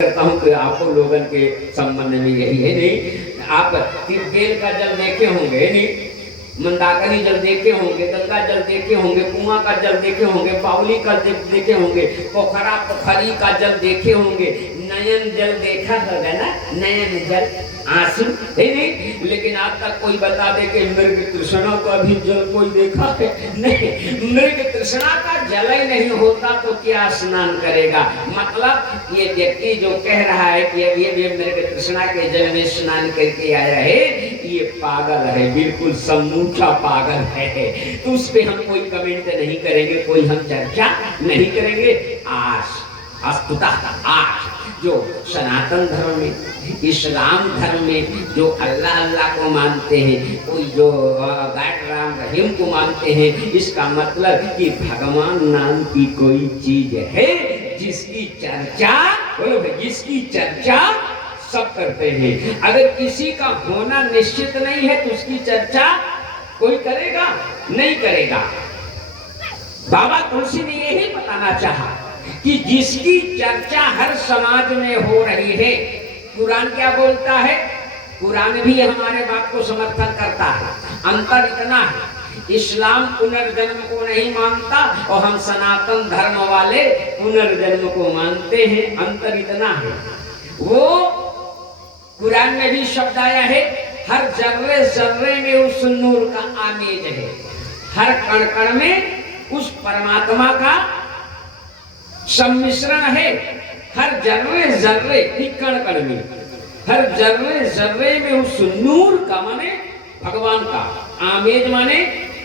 करता हूँ कि आपको लोगन के संबंध में यही है। नहीं, आप तिरकेल का जल देखे होंगे, नहीं मंदाकिनी जल देखे होंगे, गंगा जल देखे होंगे, कुआं का जल देखे होंगे, बावली का जल देखे होंगे, पोखरा पोखरी का जल देखे होंगे, नयन जल देखा होगा ना, नयन जल आंसू है नहीं। लेकिन आज तक कोई बता दे कि मृग तृष्णा का भी जल कोई देखा है? नहीं, मृग तृष्णा का जल ही नहीं होता तो क्या स्नान करेगा। मतलब ये व्यक्ति जो कह रहा है कि ये मृग तृष्णा के जल में स्नान करके आया है, ये पागल है, बिल्कुल समूचा पागल है। तो उस पे हम कोई कमेंट नहीं करेंगे, कोई हम चर्चा नहीं करेंगे। आज जो सनातन धर्म में, इस्लाम धर्म में जो अल्लाह अल्लाह को मानते हैं, कोई जो गॉड राम रहीम को मानते हैं, इसका मतलब कि भगवान नाम की कोई चीज है जिसकी चर्चा, बोलो भाई, जिसकी चर्चा सब करते हैं। अगर किसी का होना निश्चित नहीं है तो उसकी चर्चा कोई करेगा नहीं करेगा। बाबा तुलसी ने यही बताना चाहा कि जिसकी चर्चा हर समाज में हो रही है। कुरान क्या बोलता है? कुरान भी हमारे बात को समर्थन करता है। अंतर इतना है, इस्लाम पुनर्जन्म को नहीं मानता और हम सनातन धर्म वाले पुनर्जन्म को मानते हैं। अंतर इतना है, वो कुरान में भी शब्द आया है, हर जर्रे जर्रे में उस नूर का आमेज है, हर कण कण में उस परमात्मा का सम्मिश्रण है। हर जर्रे जर्रे कण कण में, हर जर्रे जर्रे में उस नूर का माने भगवान का, आमेज माने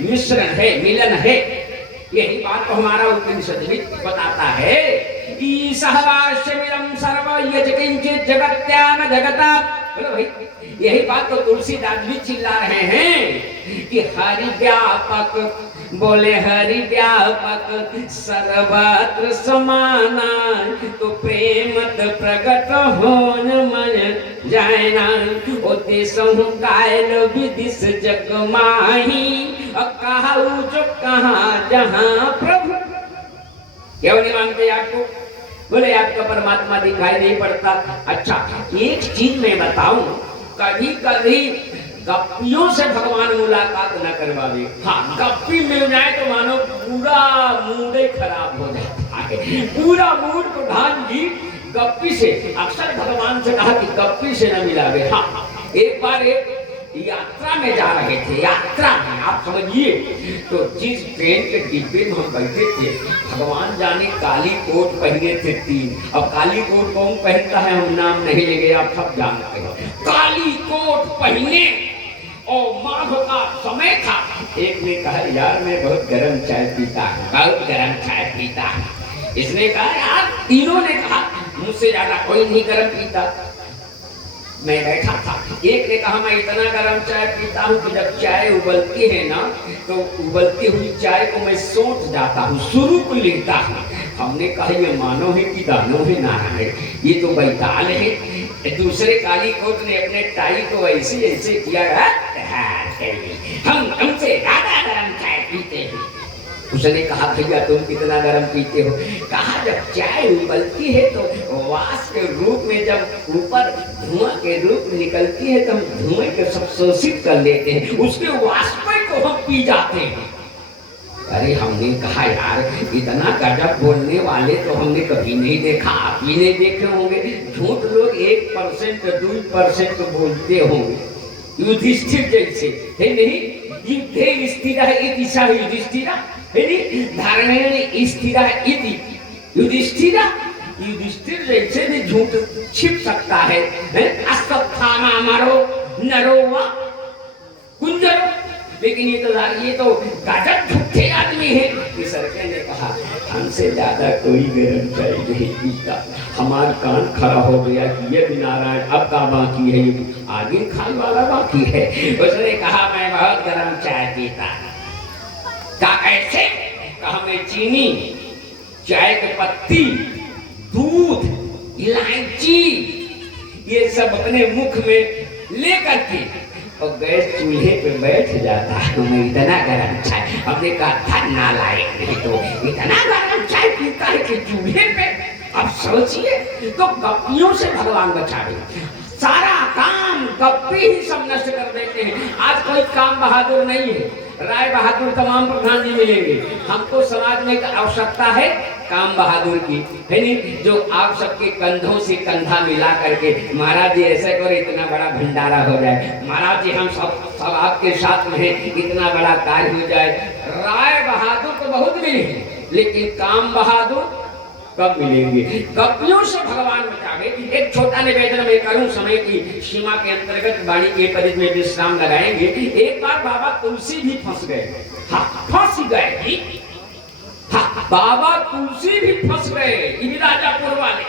मिश्रण है, मिलन है। यही बात तो हमारा उपनिषद भी बताता है। ईशहवास्यमिदं सर्व यज्ञकिंचित् जगत्यान जगता। बोलो भाई, यही बात तो तुलसीदास भी चिल्ला रहे हैं कि हरि व्यापक, बोले हरि व्यापक सर्वत्र समाना, तो प्रेमत प्रकट होन मन जायना। ओते सहु कायल विदिस जग माही, कहाऊ जो कहाँ जहाँ प्रभु। क्यों नहीं मानते आपको? बोले आपका परमात्मा दिखाई नहीं पड़ता। अच्छा, एक चीज मैं बताऊं, कभी कभी गप्पियों से भगवान मुलाकात न करवावे। हाँ, गप्पी मिल जाए तो मानो पूरा मूड ही खराब हो जाता है, पूरा मूड प्रधान जी गप्पी से। अक्सर भगवान से कहा कि गप्पी से न मिलावे। हाँ, एक बार एक यात्रा में जा रहे थे, यात्रा में आप समझिए, तो जिस ट्रेन के डिब्बे में हम बैठे थे, भगवान जाने काली कोट पहने थे 3। अब काली कोट कौन पहनता है हम नाम नहीं लेंगे, आप सब जानते हो। काली कोट पहने और माघ का समय था। एक ने कहा यार मैं बहुत गर्म चाय पीता हूँ, बहुत गर्म चाय पीता हूँ। इसने कहा यार, तीनों ने कहा मुझसे ज्यादा कोई नहीं गर्म पीता। मैं बैठा था, एक ने कहा मैं इतना गर्म चाय पीता हूँ कि जब चाय उबलती है ना, तो उबलती हुई चाय को मैं सोच जाता हूँ, शुरू को लेता हूँ। हमने कहा ये मानो है कि दानो है नारायण, ये तो बैताल है। दूसरे काली कोट ने अपने टाई को ऐसे ऐसे किया, हम हमसे ज्यादा गर्म चाय पीते हैं। उसने कहा भैया तुम कितना गर्म पीते हो? कहा जब चाय उबलती है तो वाष्प के रूप में जब ऊपर धुआं के रूप निकलती है तो हम धुएं को सब शोषित कर लेते हैं, उसके वाष्प को हम पी जाते हैं। अरे हमने कहा यार इतना गजब बोलने वाले तो हमने कभी नहीं देखा, आप ही नहीं देखे होंगे। झूठ लोग 1% 2% बोलते होंगे, युधिष्ठिर जैसे है नहीं, युद्धे स्थिरः इति स युधिष्ठिरः, धारणेन स्थिरः इति युधिष्ठिरः। युधिष्ठिर जैसे भी झूठ छिप सकता है। अश्वत्थामा मरो नरो वा कुंजरो, लेकिन ये तो गजब झूठे आदमी है। सरके ने कहा हमसे ज्यादा कोई गर्म चाय नहीं पीता। हमारा कान खड़ा हो गया कि ये भी नारायण अब का बाकी है, ये आगे खाने वाला बाकी है। उसने कहा मैं बहुत गर्म चाय पीता। कहा कैसे? कहा मैं चीनी, चाय के पत्ती, दूध, इलायची ये सब अपने मुख में लेकर के और गैस चूल्हे पे बैठ जाता है। मैं इतना गर्म चाय, हमने कहा था नालायक नहीं तो इतना गर्म चाय पीता है कि चूल्हे पे अब सोचिए, तो गप्पियों से भगवान बचावे। सारा काम गप्पी ही सब नष्ट कर देते हैं। आज कोई काम बहादुर नहीं है, राय बहादुर तमाम प्रधान जी मिलेंगे। हमको समाज में आवश्यकता है काम बहादुर की, है नहीं? जो आप सबके कंधों से कंधा मिला करके महाराज जी ऐसे करो इतना बड़ा भंडारा हो जाए, महाराज जी हम सब आपके साथ में हैं, इतना बड़ा कार्य हो जाए। राय बहादुर तो बहुत मिले हैं, लेकिन काम बहादुर कब मिलेंगे? गप्पियों से भगवान बचावे। एक छोटा निवेदन मैं करूं, समय की सीमा के अंतर्गत वाणी के परिधि में विश्राम लगाएंगे। एक बार बाबा तुलसी भी फंस गए। हाँ, फंस गए। हाँ, बाबा तुलसी भी फंस गए। राजापुर वाले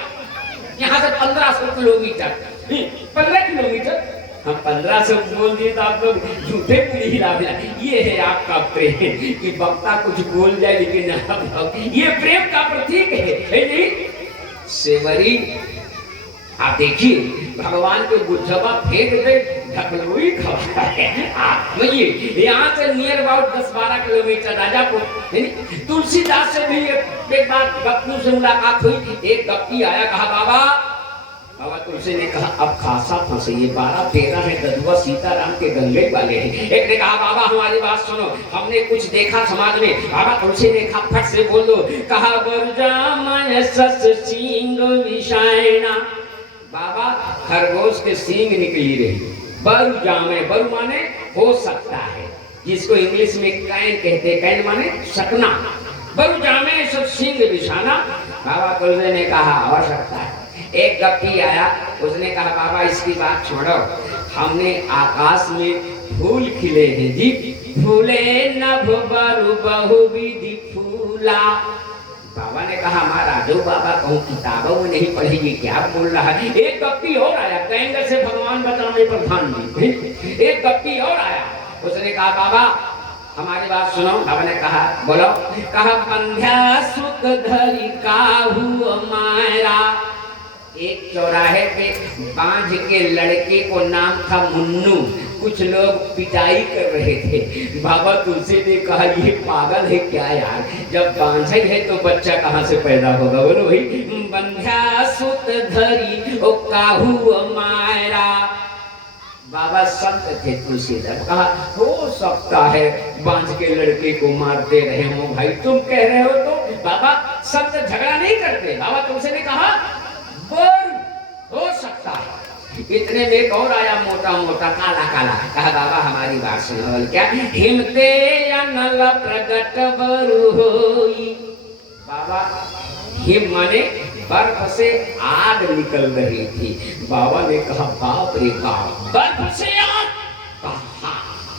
यहाँ से 1500 किलोमीटर, 15 किलोमीटर, हम 1500 बोल दिए तो आप लोग झूठे पूरी हिला। ये है आपका प्रेम कि वक्ता कुछ बोल जाए लेकिन ये प्रेम का प्रतीक है नहीं? सेवरी आप देखिए, भगवान के गुज्जबा फेंक दे, ढकलोई खवा है। आप यहाँ से near about 10-12 kilometre Rajapur. Tulsidas से भी एक बार गप्पू से मुलाकात हुई। एक गप्पी आया, कहा बाबा तुलसी ने कहा अब खासा फंसे, ये 12-13 है, ददुआ सीताराम के गंगे वाले हैं। एक ने कहा बाबा हमारी बात सुनो, हमने कुछ देखा समाज में। बाबा तुलसी ने कहा फट से बोल दो, कहा बरुजामय सस सींग विषायना। बाबा खरगोश के सींग निकली रही। बरुजामय, बरु माने हो सकता है, जिसको इंग्लिश में कैन कहते, कैन माने सकना। बरुजामय सस सींग विषाना। बाबा तुलसी ने कहा हो सकता है। एक गप्पी आया, उसने कहा बाबा इसकी बात छोड़ो, हमने आकाश में फूल खिले हैं जी, फूले नभ बरु बहुविधि फूला। बाबा ने कहा महाराज बाबा कहूँ किताबों में नहीं पढ़ेगी, क्या बोल रहा है? एक गप्पी और आया, गैंग से भगवान बचाने प्रधान जी। एक गप्पी और आया, उसने कहा बाबा हमारी बात सुनो। बाबा ने कहा बोलो। कहा बंध्या सुत धरी काहू मायरा। एक चौराहे पे बांझ के लड़के को नाम था मुन्नू। कुछ लोग पिटाई कर रहे थे। बाबा तुलसी ने कहा ये पागल है क्या यार, जब बांझ है तो बच्चा कहाँ से पैदा होगा? बोलो भाई, बंध्या सुत धरी ओ काहू मायरा। बाबा संत थे तुलसीदास। कहा हो सकता है बांझ के लड़के को मारते रहे हो भाई, तुम कह रहे हो तो। बाबा संत झगड़ा नहीं करते। बाबा तुलसी ने कहा हो सकता है। इतने में एक और आया, मोटा मोटा काला काला। कहा बाबा हमारी बात सुनो। क्या? हिमते अनल प्रगट बरु होई। बाबा हिम माने बर्फ से आग निकल रही थी। बाबा ने कहा बाप रे बाप, बर्फ से आग?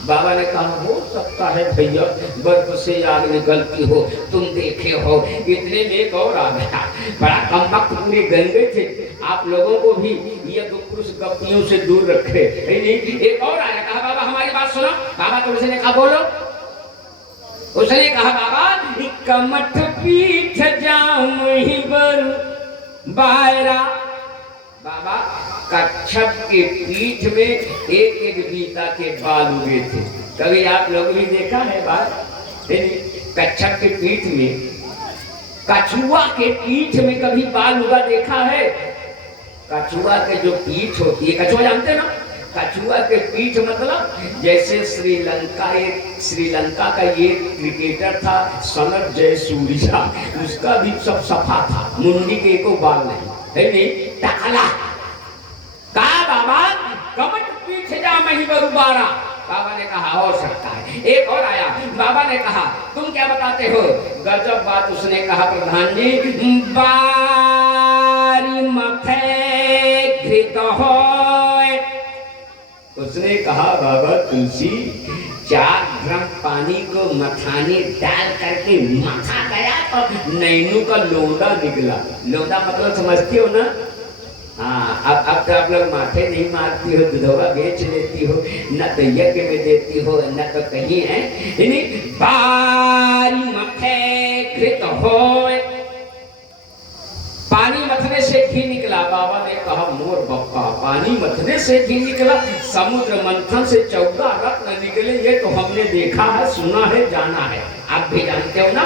बाबा ने कहा हो सकता है भैया बर्फ से आग निकलती हो, तुम देखे हो। इतने में एक और आ गया, बड़ा कमबख्त पूरे गंगे थे। आप लोगों को भी ये दुख गप्पियों से दूर रखे। एक और आया, कहा बाबा हमारी बात सुनो। बाबा तो उसने कहा बोलो। उसने कहा बाबा कमठ पीठ जाम ही बरु बायरा। बाबा कच्छप के पीठ में एक एक बीता के बाल उगे थे। कभी आप लोग भी देखा है बात? कच्छप के पीठ में, कछुआ के पीठ में कभी बाल उगा देखा है? कछुआ के जो पीठ होती है, कछुआ जानते ना? कछुआ के पीठ मतलब जैसे श्रीलंका का ये क्रिकेटर था सनत जयसूर्या, उसका भी सब सफा था, मुंडी के एको बाल नहीं है, नहीं टकला। कहा बाबा कमट पीठ जा मही बरुबारा। बाबा ने कहा हो सकता है। एक और आया, बाबा ने कहा तुम क्या बताते हो? गजब बात उसने कहा प्रधान जी, बारी मथे घृत होय। उसने कहा बाबा तुलसी 4 ड्रम पानी को मथाने डाल करके मथा गया और नैनू का लोंदा निकला। लोंदा मतलब समझते हो ना? हाँ, अब तो आप लोग माथे नहीं मारती हो, दुधवा बेच लेती हो, न तो यज्ञ में देती हो न तो कहीं है। बारी मथे घृत होय। पानी मथने से घी निकला। बाबा ने कहा मोर बप्पा, पानी मथने से घी निकला? समुद्र मंथन से 14 रत्न निकले, ये तो हमने देखा है, सुना है, जाना है। आप भी जानते हो ना?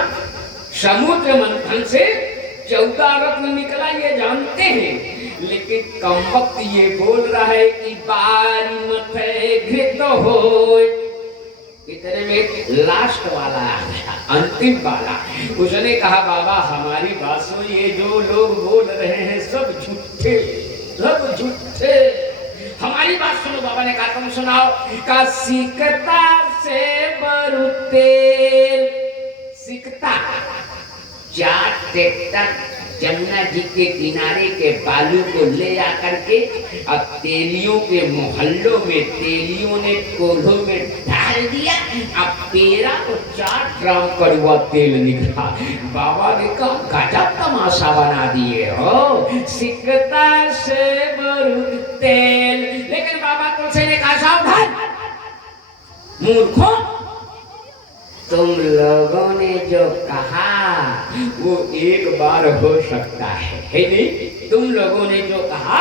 समुद्र मंथन से 14 रत्न निकला ये जानते हैं, लेकिन कमबख्त ये बोल रहा है कि बारी मथे घृत होए। इतने में लास्ट वाला आया, अंतिम वाला। उसने कहा बाबा हमारी बात सुनो, ये जो लोग बोल रहे हैं सब झूठे, सब झूठे, हमारी बात सुनो। बाबा ने कहा तुम सुनाओ। का सिकता से बरु तेल, सिकता 4 ट्रैक्टर जमुना जी के किनारे के बालू को ले आकर के अब तेलियों के मोहल्लों में तेलियों ने कोल्हों में डाल दिया। अब 13 तो 4 ड्रम कड़वा तेल निकला। बाबा ने कहा गजब तमाशा बना दिए हो, सिकता से बरु तेल। लेकिन बाबा तुलसी ने कहा सावधान मूर्खों, तुम लोगों ने जो कहा वो एक बार हो सकता है नहीं? तुम लोगों ने जो कहा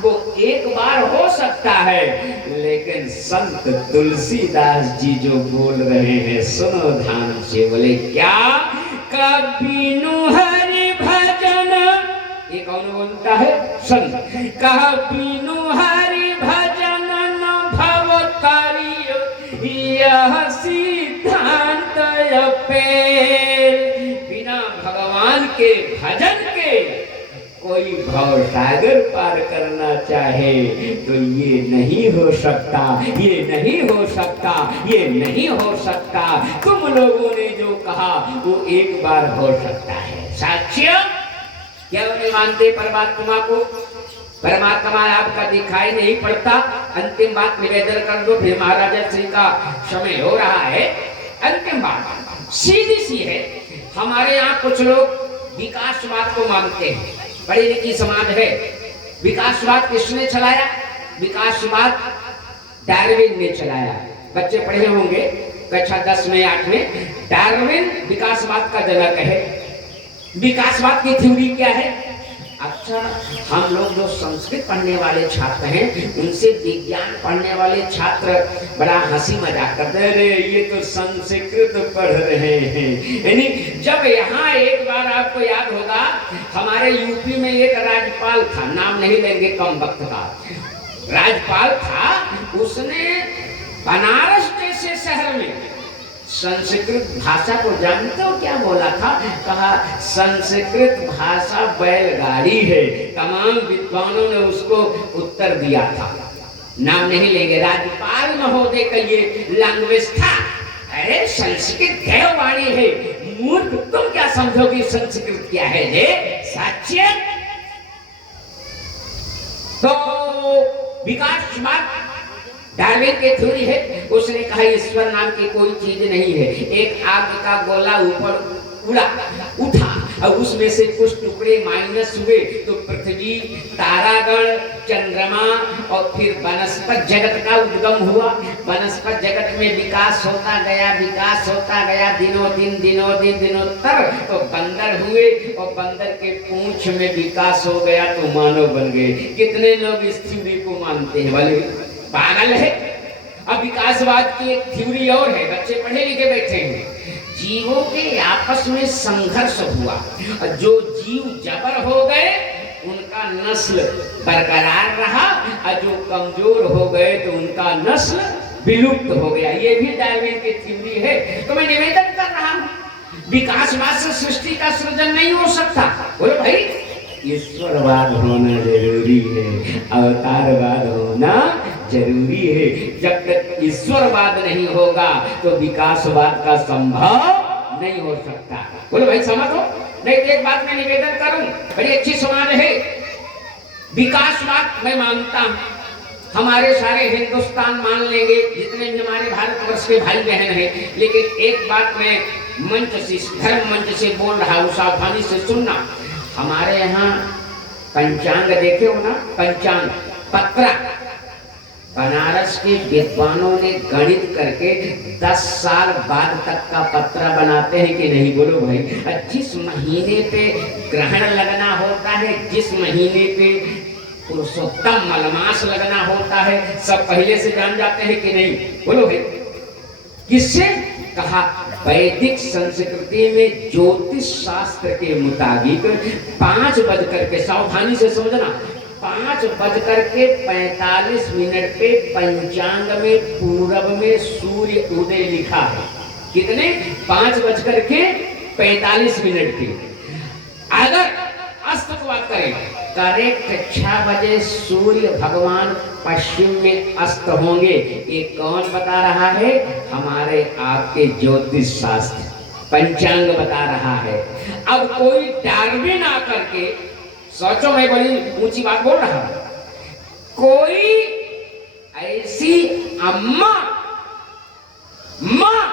वो एक बार हो सकता है, लेकिन संत तुलसीदास जी जो बोल रहे हैं सुनो ध्यान से। बोले क्या? कबीनु हरि भजन, ये कौन बोलता है? संत। कबीनु हरि भजन न भव करियो यह सिद्धांत बिना भगवान के भजन के कोई भव सागर पार करना चाहे तो ये नहीं हो सकता, ये नहीं हो सकता, ये नहीं हो सकता। तुम लोगों ने जो कहा वो एक बार हो सकता है। साक्ष्य क्या नहीं मानते परमात्मा को? परमात्मा आपका दिखाई नहीं पड़ता। अंतिम बात निवेदन कर दो, फिर महाराजा श्री का समय हो रहा है। अंतिम बात सीधी सी है। हमारे यहाँ कुछ लोग विकासवाद को मानते हैं, पढ़ी लिखी समाज है। विकासवाद किसने चलाया? विकासवाद डार्विन ने चलाया। बच्चे पढ़े होंगे कक्षा 10 में 8 में। डार्विन विकासवाद का जनक है। विकासवाद की थ्योरी क्या है? अच्छा, हम लोग जो संस्कृत पढ़ने वाले छात्र हैं उनसे विज्ञान पढ़ने वाले छात्र बड़ा हंसी मजाक करते हैं, अरे ये तो संस्कृत पढ़ रहे हैं। यानी जब यहाँ एक बार आपको याद होगा हमारे यूपी में एक राज्यपाल था, नाम नहीं लेंगे कम वक्त का राज्यपाल था। उसने बनारस जैसे शहर में संस्कृत भाषा को जानते हो क्या बोला था? कहा संस्कृत भाषा बैलगाड़ी है। तमाम विद्वानों ने उसको उत्तर दिया था, नाम नहीं लेंगे। राज्यपाल महोदय का ये लैंग्वेज था। अरे संस्कृत देववाणी है, मूर्ख तुम क्या समझोगे संस्कृत क्या है? ये साक्ष्य। तो विकासवाद डार्विन की थ्योरी है। उसने कहा ईश्वर नाम की कोई चीज नहीं है। एक आग का गोला ऊपर उठा और उसमें से कुछ टुकड़े माइनस हुए तो पृथ्वी, तारागण, चंद्रमा और फिर वनस्पत जगत का उद्गम हुआ। वनस्पत जगत में विकास होता गया, विकास होता गया, दिनों दिन दिनोत्तर तो बंदर हुए और बंदर के पूंछ में विकास हो गया तो मानव बन गए। कितने लोग इस थ्योरी को मानते हैं? वाले पागल है। अब विकासवाद की एक थ्योरी और है, बच्चे पढ़े लिखे बैठे हैं। जीवों के आपस में संघर्ष हुआ और जो जीव जबर हो गए उनका नस्ल बरकरार रहा और जो कमजोर हो गए तो उनका नस्ल विलुप्त हो गया। ये भी डार्विन की थ्योरी है। तो मैं निवेदन कर रहा हूँ, विकासवाद से सृष्टि का सृजन नहीं हो सकता। बोलो भाई, ईश्वरवाद होना जरूरी है, अवतारवाद होना जरूरी है। जब तक ईश्वरवाद नहीं होगा तो विकासवाद का संभव नहीं हो सकता। बोलो भाई समझो। नहीं तो एक बात मैं निवेदन करूं, बड़ी अच्छी समाज है। विकासवाद मैं मानता हूं, हमारे सारे हिंदुस्तान मान लेंगे, जितने भी हमारे भारतवर्ष के भाई बहन हैं। लेकिन एक बात मैं मंच से, धर्म मंच से बोल रहा हूं, सावधानी से सुनना। हमारे यहाँ पंचांग देखे हो ना? पंचांग पत्रा बनारस के विद्वानों ने गणित करके 10 साल बाद तक का पत्रा बनाते हैं कि नहीं? बोलो भाई। जिस महीने पे ग्रहण लगना होता है, जिस महीने पे पुरुषोत्तम मलमास लगना होता है, सब पहले से जान जाते हैं कि नहीं? बोलो भाई। किससे? कहा वैदिक संस्कृति में ज्योतिष शास्त्र के मुताबिक 5 बजकर के, सावधानी से समझना, 5:45 पे पंचांग में पूरब में सूर्य उदय लिखा है। कितने? 5:45 पे। अगर अस्त की बात करें, करेक्ट 6 बजे सूर्य भगवान पश्चिम में अस्त होंगे। ये कौन बता रहा है? हमारे आपके ज्योतिष शास्त्र पंचांग बता रहा है। अब कोई डार्विन ना करके सोचो, मैं बड़ी ऊंची बात बोल रहा हूं, कोई ऐसी अम्मा मां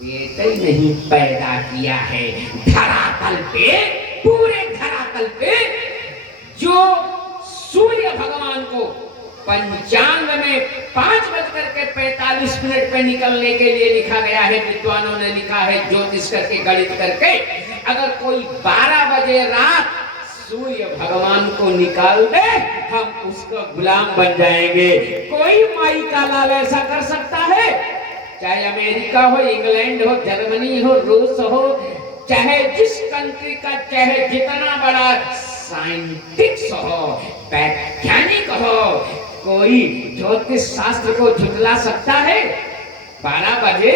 बेटे नहीं पैदा किया है धरातल पे, पूरे धरातल पे, जो सूर्य भगवान को पंचांग में 5:45 पे निकलने के लिए लिखा गया है। विद्वानों ने लिखा है, ज्योतिष करके, गणित करके, अगर कोई 12 बजे रात सूर्य भगवान को निकाल दे, हम उसका गुलाम बन जाएंगे। कोई माई का लाल ऐसा कर सकता है? चाहे अमेरिका हो, इंग्लैंड हो, जर्मनी हो, रूस हो, चाहे जिस कंट्री का, चाहे जितना बड़ा साइंटिस्ट हो, वैज्ञानिक हो, कोई ज्योतिष शास्त्र को झुठला सकता है? 12 बजे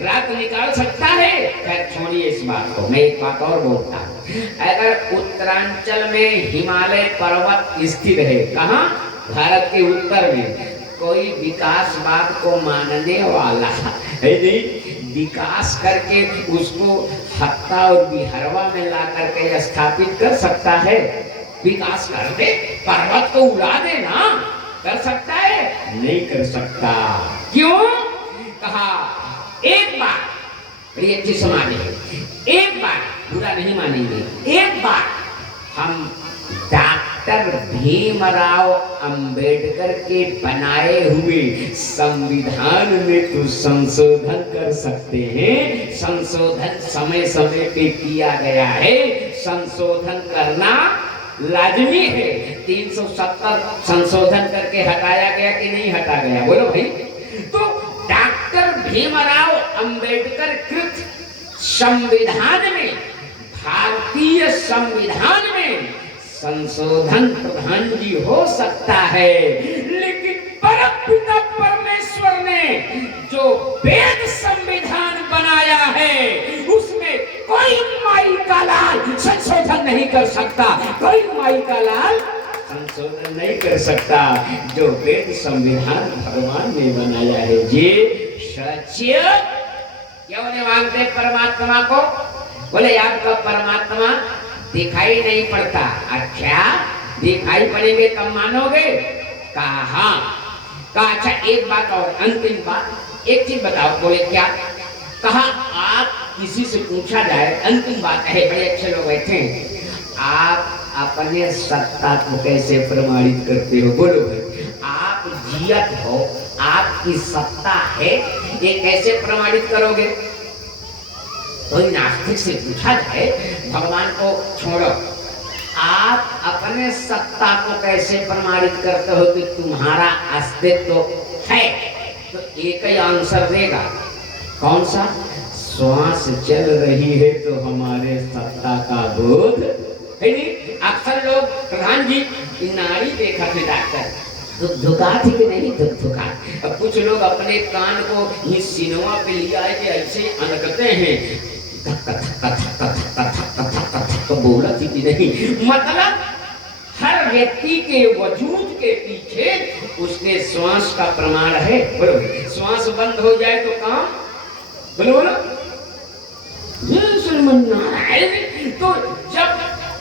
रात निकाल सकता है? खैर छोड़िए इस बात को, मैं एक बात और बोलता हूं। अगर उत्तरांचल में हिमालय पर्वत स्थित है, कहाँ? भारत के उत्तर में, कोई विकासवाद को मानने वाला है नहीं, विकास करके उसको हत्ता और बिहरवा में ला करके स्थापित कर सकता है? विकास कर दे, पर्वत को उड़ा देना, कर सकता है? नहीं कर सकता। क्यों? कहा एक बार, बड़ी अच्छी समाज है, एक बार बुरा नहीं मानेंगे, एक बार हम डॉक्टर भीमराव अंबेडकर के बनाए हुए संविधान में तो संशोधन कर सकते हैं। संशोधन समय समय पे किया गया है, संशोधन करना लाजमी है। 370 संशोधन करके हटाया गया कि नहीं हटा गया? बोलो भाई। तो डॉक्टर भीमराव अंबेडकर कृत संविधान में, भारतीय संविधान में संशोधन प्रधान जी हो सकता है, लेकिन परमपिता परमेश्वर ने जो वेद संविधान बनाया है, उसमें कोई माई का लाल संशोधन नहीं कर सकता। कोई माई का लाल संशोधन नहीं कर सकता। जो वेद संविधान भगवान ने बनाया है, ये सच्य। क्यों नहीं मानते परमात्मा को? बोले आपका परमात्मा दिखाई नहीं पड़ता। अच्छा, दिखाई पड़ेंगे तब मानोगे? कहा अच्छा, एक बात और, अंतिम बात, एक चीज बताओ। बोले क्या? कहा आप किसी से पूछा जाए, अंतिम बात है, बड़े अच्छे लोग बैठे हैं, आप अपने सत्ता को कैसे प्रमाणित करते हो? बोलो भाई, आप जियत हो, आपकी सत्ता है, ये कैसे प्रमाणित करोगे? कोई नास्तिक से पूछा जाए, भगवान को छोड़ो, आप अपने सत्ता को कैसे प्रमाणित करते हो कि तुम्हारा अस्तित्व है? तो एक ही आंसर देगा। कौन सा? श्वास चल रही है तो हमारे सत्ता का बोध है नहीं। अक्सर लोग, प्रधान जी नाड़ी देखा थे डॉक्टर, धुका थी कि नहीं धुका। अब कुछ लोग अपने कान को ये सिनेमा पे लिया है कि ऐसे अनकते हैं, तो बोला थी कि नहीं। मतलब हर व्यक्ति के वजूद के पीछे उसके श्वास का प्रमाण है। बोलो, श्वास बंद हो जाए तो काम, बोलो बोलो, नारायण। तो जब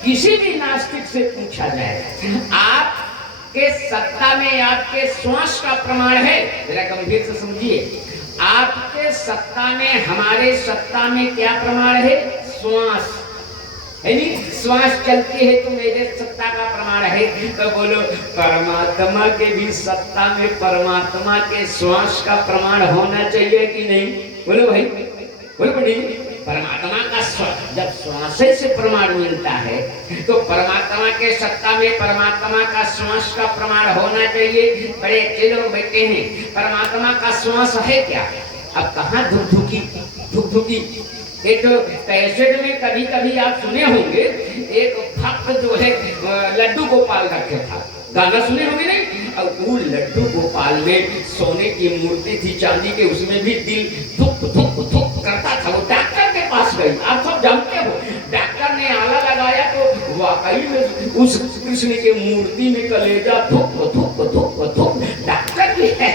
किसी भी नास्तिक से पूछा जाए, आपके सत्ता में आपके श्वास का प्रमाण है, जरा गंभीर से समझिए, आपके सत्ता में, हमारे सत्ता में क्या प्रमाण है? श्वास है नहीं। श्वास चलती है तो मेरे सत्ता का प्रमाण है। तो बोलो, परमात्मा के भी सत्ता में परमात्मा के श्वास का प्रमाण होना चाहिए कि नहीं? बोलो भाई, बोलो बड़ी। परमात्मा का जब श्वास से प्रमाण मिलता है, तो परमात्मा के सत्ता में परमात्मा का श्वास का प्रमाण होना चाहिए। बड़े अच्छे लोग बैठे हैं, परमात्मा का श्वास है क्या? अब कहाँ धुक धुकी। एक तो कैसेट में कभी कभी आप सुने होंगे, एक भक्त जो है लड्डू गोपाल रखे था, गाना सुने होंगे नहीं। अब वो लड्डू गोपाल में सोने की मूर्ति थी, चांदी के, उसमें भी दिल धुक धुक धुक करता था। वो डॉक्टर के पास गई, आप सब जानते हो, डॉक्टर ने आला लगाया तो वाकई में उस कृष्ण के मूर्ति में कलेजा धुक धुक धुक धुक। डॉक्टर भी है,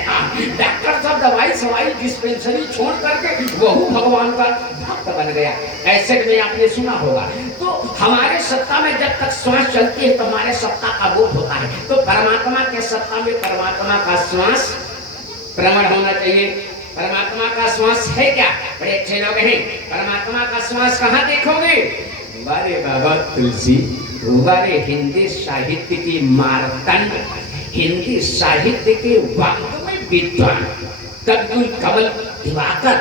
डॉक्टर सब दवाई सवाई डिस्पेंसरी छोड़ करके वह भगवान का भक्त बन गया। ऐसे में आपने सुना होगा। तो हमारे सत्ता में जब तक श्वास चलती है तो हमारे सत्ता का बोध होता है। तो परमात्मा के सत्ता में परमात्मा का श्वास प्रमाण होना चाहिए। परमात्मा का श्वास है क्या? बड़े अच्छे लोग हैं। परमात्मा का श्वास कहाँ देखोगे? वारे बाबा तुलसी, वारे हिंदी साहित्य की मारतंड, हिंदी साहित्य के वाग्मी विद्वान कवि कमल दिवाकर,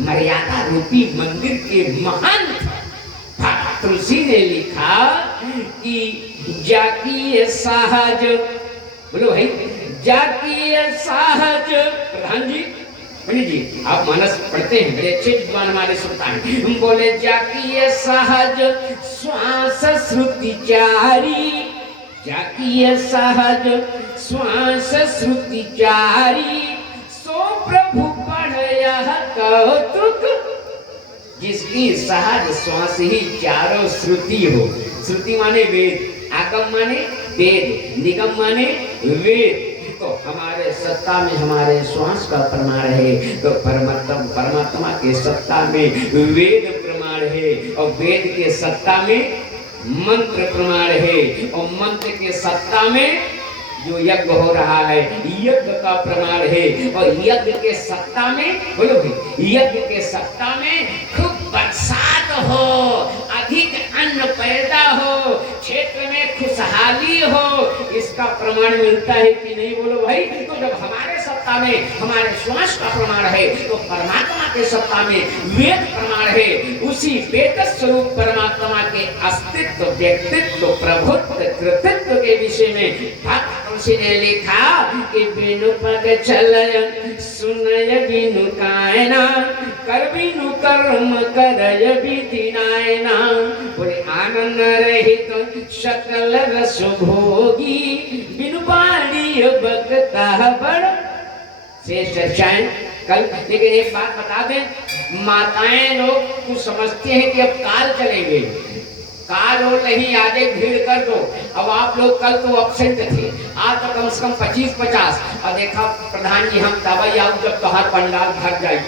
मर्यादा रूपी मंदिर के महान तुलसी ने लिखा कि जाकी सहज, बोलो भाई, जाकी सहज। प्रधान जी, पंडित जी, आप मानस पढ़ते हैं, बड़े अच्छे विद्वान हमारे सुनता है। बोले जाकी सहज श्वास श्रुति चारी, जाकी सहज श्वास श्रुति चारी, सो प्रभु पढ़या कौतुक। जिसकी सहज श्वास ही चारों श्रुति हो। श्रुति माने वेद, आगम माने वेद, निगम माने वेद। तो हमारे सत्ता में हमारे श्वास का प्रमाण है, तो परमात्मा के सत्ता में वेद प्रमाण है, और वेद के सत्ता में मंत्र प्रमाण है, और मंत्र के सत्ता में जो यज्ञ हो रहा है यज्ञ का प्रमाण है, और यज्ञ के सत्ता में, बोलो भाई, यज्ञ के सत्ता में खूब बरसात हो, अधिक अन्न पैदा हो, क्षेत्र में खुशहाली हो, इसका प्रमाण मिलता है कि नहीं? बोलो भाई। तो जब हमारे सत्ता में हमारे श्वास का प्रमाण है, तो परमात्मा के सत्ता में वेद प्रमाण है। उसी वेद स्वरूप परमात्मा के अस्तित्व, व्यक्तित्व, प्रभुत्व, कृतित्व के विषय में भक्त तुलसी ने लिखा कि बिनु पग चलय सुनय बिनु कायना, कर बिनु कर्म करय विधि नायना। बोले आनंद रहित सकल रस भोगी, बिनु बाड़ी बगता बड़ शेष चैन। कल लेकिन एक बात बता दें, माताएं लोग कुछ समझते हैं कि अब काल चलेंगे, काल और नहीं, आगे भीड़ कर दो। अब आप लोग कल तो एब्सेंट थे, आज तो कम से कम 25-50, और देखा प्रधान जी हम तब आऊ जब तोहार पंडाल भर जाए।